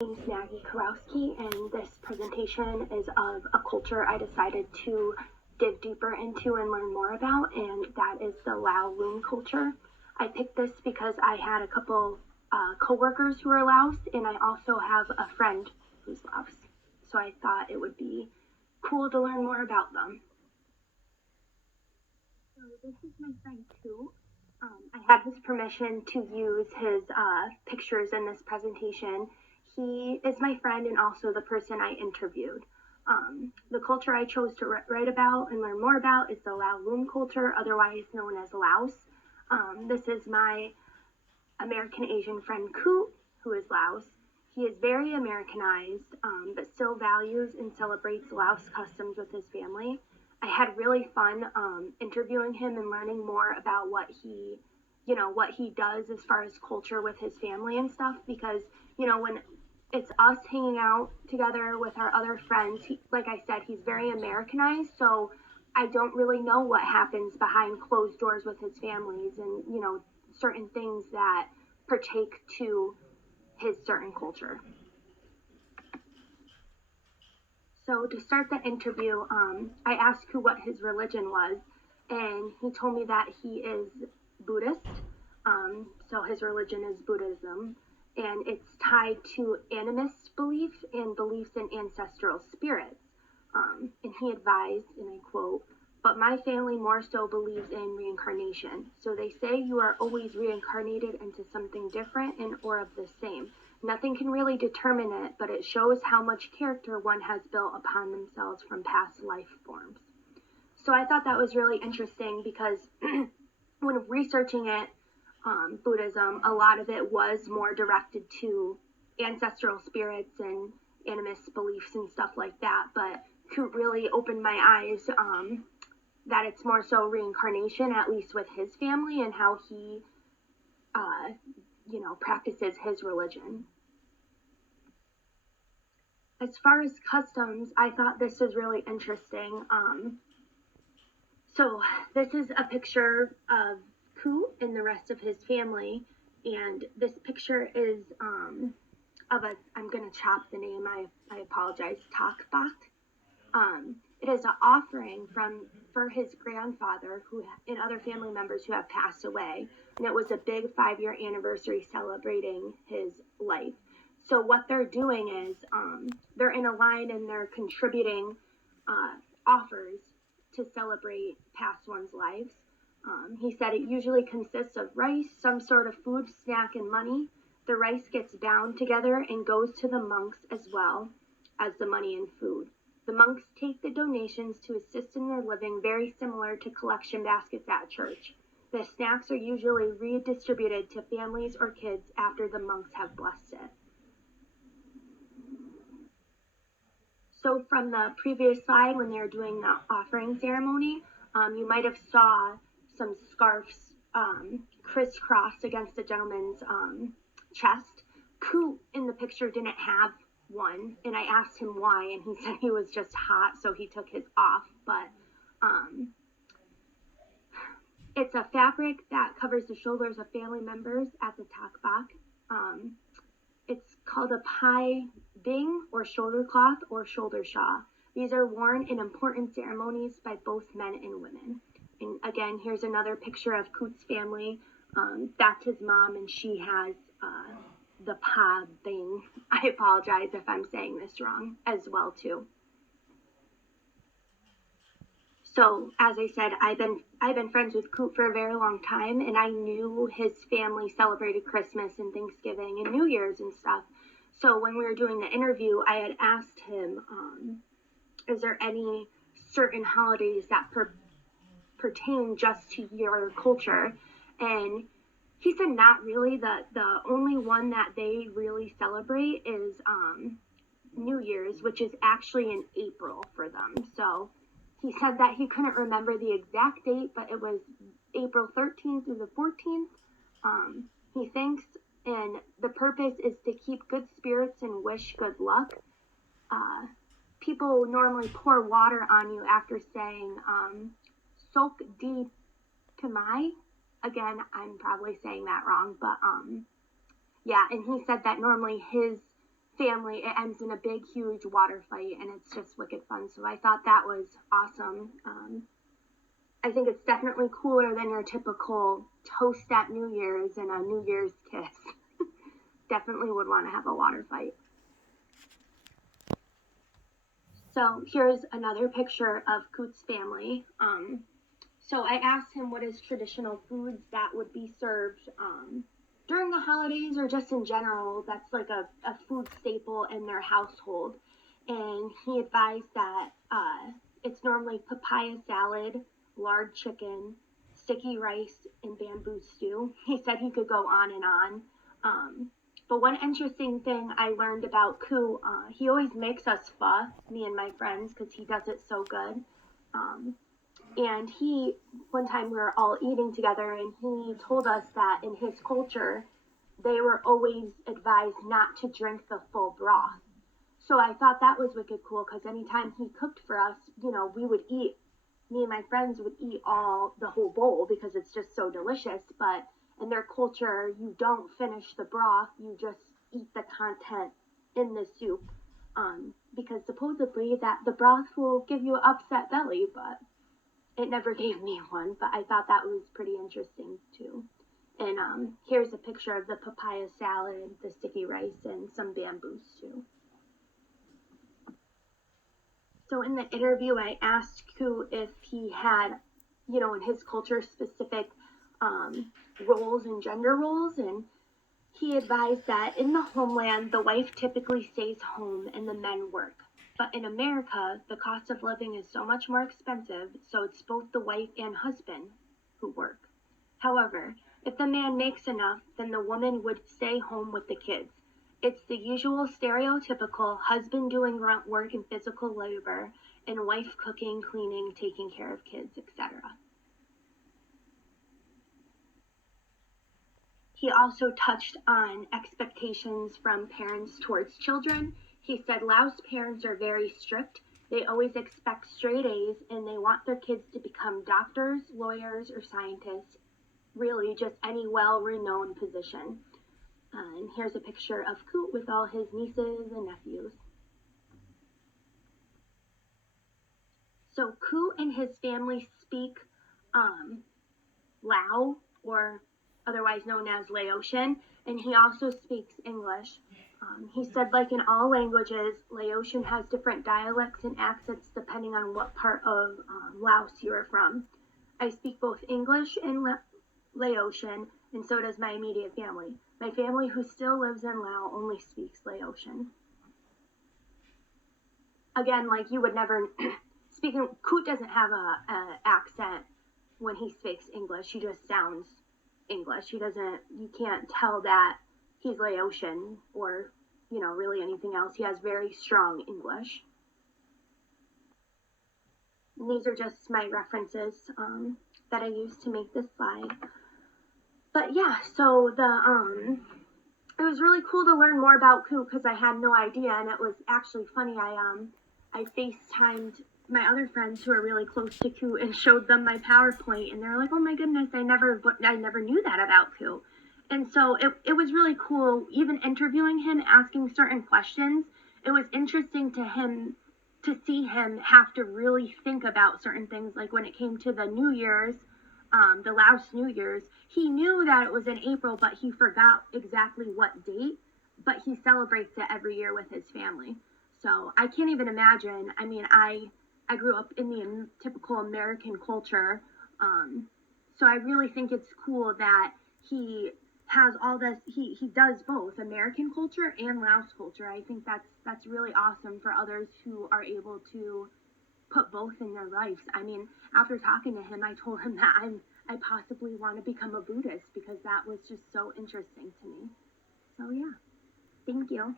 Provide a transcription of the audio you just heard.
My name is Maggie Karwowski, and this presentation is of a culture I decided to dig deeper into and learn more about, and that is the Loum culture. I picked this because I had a couple coworkers who are Laos, and I also have a friend who's Laos. So I thought it would be cool to learn more about them. So this is my friend Ku. I have his permission to use his pictures in this presentation. He is my friend and also the person I interviewed. The culture I chose to write about and learn more about is the Loum culture, otherwise known as Laos. This is my American Asian friend Ku, who is Laos. He is very Americanized, but still values and celebrates Laos customs with his family. I had really fun interviewing him and learning more about what he does as far as culture with his family and stuff, because, when it's us hanging out together with our other friends, like I said, he's very Americanized, so I don't really know what happens behind closed doors with his families and, certain things that partake to his certain culture. So to start the interview, I asked who what his religion was, and he told me that he is Buddhist. So his religion is Buddhism, and it's tied to animist belief and beliefs in ancestral spirits. And he advised, and I quote, "But my family more so believes in reincarnation. So they say you are always reincarnated into something different and or of the same. Nothing can really determine it, but it shows how much character one has built upon themselves from past life forms." So I thought that was really interesting because when researching it, Buddhism, a lot of it was more directed to ancestral spirits and animist beliefs and stuff like that. But Coot really opened my eyes that it's more so reincarnation, at least with his family and how he, practices his religion. As far as customs, I thought this was really interesting. So this is a picture of Ku and the rest of his family, and this picture is of I'm going to chop the name, I apologize, Takbak. It is an offering for his grandfather and other family members who have passed away, and it was a big 5-year anniversary celebrating his life. So what they're doing is they're in a line and they're contributing offers to celebrate past one's lives. He said it usually consists of rice, some sort of food, snack, and money. The rice gets bound together and goes to the monks as well as the money and food. The monks take the donations to assist in their living, very similar to collection baskets at church. The snacks are usually redistributed to families or kids after the monks have blessed it. So from the previous slide, when they were doing the offering ceremony, you might have saw some scarves crisscrossed against the gentleman's chest. Ku in the picture didn't have one, and I asked him why, and he said he was just hot, so he took his off. But it's a fabric that covers the shoulders of family members at the takbak. It's called a pai bing, or shoulder cloth, or shoulder shawl. These are worn in important ceremonies by both men and women. And again, here's another picture of Koot's family. That's his mom, and she has the pa bing. I apologize if I'm saying this wrong as well too. So as I said, I've been friends with Coot for a very long time, and I knew his family celebrated Christmas and Thanksgiving and New Year's and stuff. So when we were doing the interview, I had asked him, is there any certain holidays that pertain just to your culture? And he said not really. The only one that they really celebrate is New Year's, which is actually in April for them. So he said that he couldn't remember the exact date, but it was April 13th through the 14th. He thinks, and the purpose is to keep good spirits and wish good luck. People normally pour water on you after saying Sok di Kamai. Again, I'm probably saying that wrong, but yeah, and he said that normally his family, it ends in a big, huge water fight, and it's just wicked fun. So I thought that was awesome. I think it's definitely cooler than your typical toast at New Year's and a New Year's kiss. Definitely would want to have a water fight. So here's another picture of Coot's family. So I asked him what his traditional foods that would be served during the holidays or just in general, that's like a food staple in their household. And he advised that it's normally papaya salad, lard chicken, sticky rice, and bamboo stew. He said he could go on and on. But one interesting thing I learned about Koo, he always makes us pho, me and my friends, because he does it so good. And one time we were all eating together, and he told us that in his culture, they were always advised not to drink the full broth. So I thought that was wicked cool, because anytime he cooked for us, we would eat, me and my friends would eat the whole bowl because it's just so delicious. But in their culture, you don't finish the broth, you just eat the content in the soup. Because supposedly that the broth will give you an upset belly, but it never gave me one. But I thought that was pretty interesting too. And here's a picture of the papaya salad, the sticky rice, and some bamboo stew. So in the interview, I asked Koo if he had, in his culture, specific roles and gender roles, and he advised that in the homeland, the wife typically stays home and the men work. But in America, the cost of living is so much more expensive, so it's both the wife and husband who work. However, if the man makes enough, then the woman would stay home with the kids. It's the usual stereotypical husband doing grunt work and physical labor, and wife cooking, cleaning, taking care of kids, etc. He also touched on expectations from parents towards children. He said Laos parents are very strict. They always expect straight A's, and they want their kids to become doctors, lawyers, or scientists, really just any well-renowned position. And here's a picture of Coot with all his nieces and nephews. So Coot and his family speak Lao, or otherwise known as Laotian, and he also speaks English. He said, like in all languages, Laotian has different dialects and accents depending on what part of Laos you are from. I speak both English and Laotian, and so does my immediate family. My family, who still lives in Laos, only speaks Laotian. Again, like you would never, Coot doesn't have an accent when he speaks English. He just sounds English. You can't tell that he's Laotian or, really anything else. He has very strong English. And these are just my references that I used to make this slide. But yeah, so it was really cool to learn more about Coot because I had no idea, and it was actually funny. I FaceTimed my other friends who are really close to Coot and showed them my PowerPoint, and they're like, "Oh my goodness, I never knew that about Coot." And so it was really cool, even interviewing him, asking certain questions. It was interesting to see him have to really think about certain things, like when it came to the New Year's. The Laos New Year's, he knew that it was in April, but he forgot exactly what date, but he celebrates it every year with his family. So I can't even imagine. I mean, I grew up in the typical American culture, so I really think it's cool that he has all this, he does both American culture and Laos culture. I think that's really awesome for others who are able to put both in their lives. I mean, after talking to him, I told him that I possibly want to become a Buddhist because that was just so interesting to me. So yeah, thank you.